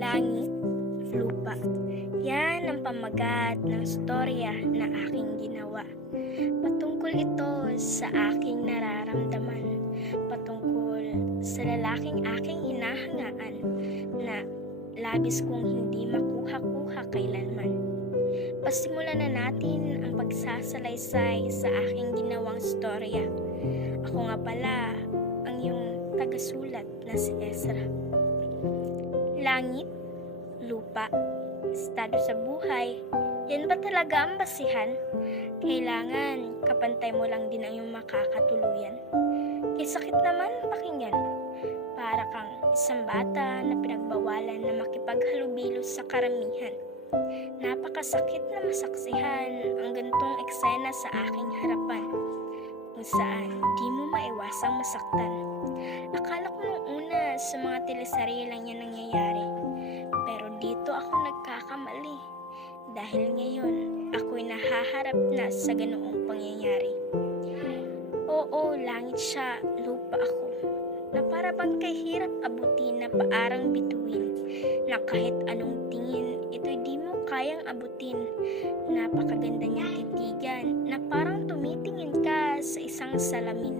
Langit, lupa. Yan ang pamagat ng storya na aking ginawa. Patungkol ito sa aking nararamdaman. Patungkol sa lalaking aking hinahangaan na labis kong hindi makuha-kuha kailanman. Pasimulan na natin ang pagsasalaysay sa aking ginawang storya. Ako nga pala ang iyong tagasulat na si Ezra. Langit, lupa, estado sa buhay, yan ba talaga ang basihan? Kailangan kapantay mo lang din ang iyong makakatuluyan. Kay sakit naman pakinggan. Para kang isang bata na pinagbawalan na makipaghalubilo sa karamihan. Napakasakit na masaksihan ang gantong eksena sa aking harapan, kung saan di mo maiwasang masaktan. Akala ko nung una sa mga teleserye lang yan nangyayari, pero dito ako nagkakamali dahil ngayon ako'y nahaharap na sa ganoong pangyayari. Oo, langit siya, lupa ako, na para bang kay hirap abutin na paarang bituin, na kahit anong tingin ito'y di mo kayang abutin. Napakaganda niyang titigan na parang tumitingin ka sa isang salamin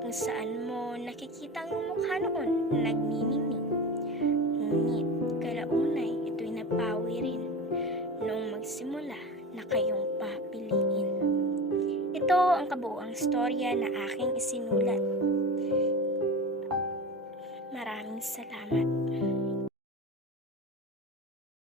kung saan mo nakikita ang iyong mukha noon na nagniningning. Ngunit kalaunay ito'y napawi rin noong magsimula na kayong papiliin. Ito ang kabuuang storya na aking isinulat. Maraming salamat.